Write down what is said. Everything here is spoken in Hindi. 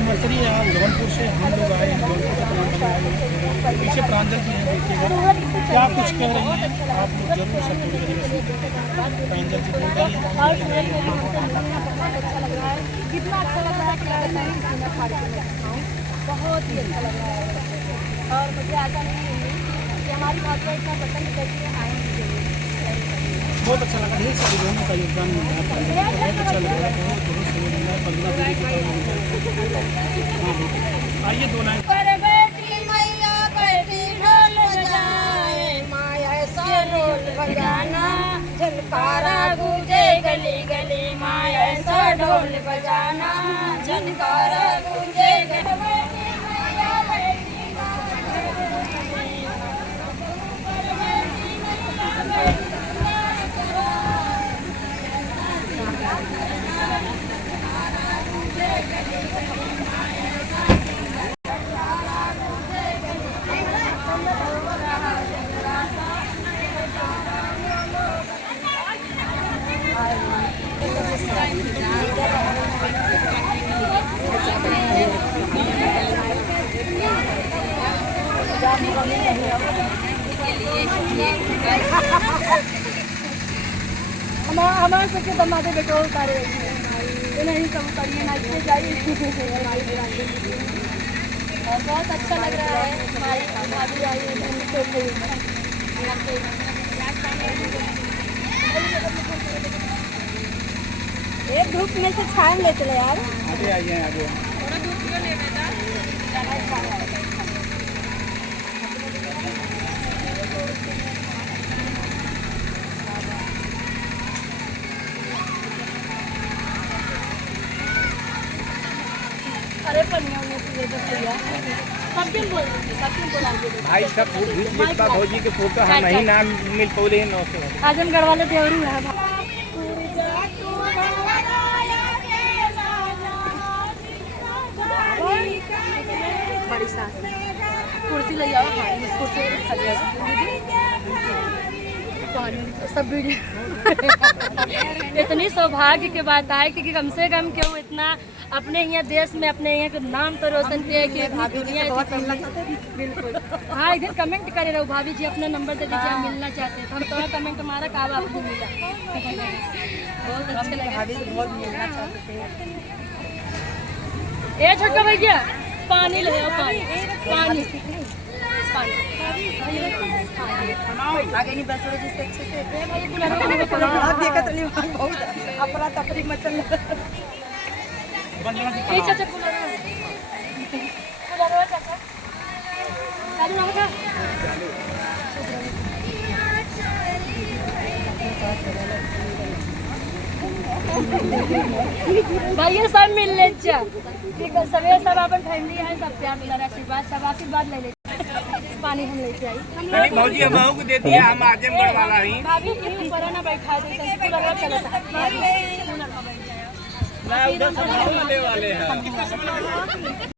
एनिवर्सरी है आज जौनपुर से हम लोग आए हैं, जौनपुर से प्लान बनाए हैं। पीछे प्रांजल जी हैं, देखिएगा क्या कुछ कह रही हैं आप लोग जरूर सपोर्ट करिएगा। प्रांजल जी बोल रही हैं बहुत अच्छा लग रहा है, कितना अच्छा लग रहा है कि मैं खाना खा रही हूँ, बहुत ही अच्छा लग रहा है। और मुझे आशा नहीं है कि हमारी बात को इतना पसंद करके आएंगे। बहुत अच्छा लगा, ढेर सारे दोनों का योगदान मिल रहा है, बहुत अच्छा लग रहा है, बहुत बहुत सही लग रहा है। 15 दिन की आइए दो लाइन बजाना झनकारा गूंजे गली गली, माया ऐसा ढोल बजाना झनकारा गूंजे गली। हमारे सबके दमादे बेटो उतारे नहीं सब उतारिए ना इससे जाइए। और बहुत अच्छा लग रहा है, हमारी भाभी आई है। एक धूप में से छान ले चले यार, आगे आइए आगे। अरे पन्नियों में से तो भैया सबके बोल भाई सब भौजी के फोटो हम नहीं नाम मिल पौले नौ से आजमगढ़ वाले देवरू है। बड़ी सास कुर्सी ले आओ, कुर्सी सब वीडियो इतनी सौभाग्य की बात है कि कम से कम क्यों इतना अपने यहाँ देश में अपने यहाँ का नाम तो रोशन किया कि दुनिया बिल्कुल। हाँ इधर कमेंट करे रहो भाभी जी अपना नंबर दे दीजिए, हम मिलना चाहते हैं। हम तो कमेंट हमारा कब आपको मिला, बहुत अच्छा लगा, बहुत मिलना चाहते हैं। ए छोटा भैया पानी ले आओ, पानी पानी आगे नहीं बस जिससे अच्छे से देखा तो बहुत अपना तफरी मचल। चाचा चाचा चालू होगा भैया सब मिल ले सवेरे सब अपन फैमिली है, सब प्यार दुलार आशीर्वाद सब आशीर्वाद ले ले। पानी हम लेके आई भौजी हम को दे दिया, हम आजमगढ़ वाला ही भाभी ऊपर ना बैठा दे मैं उधर संभालने वाले हैं।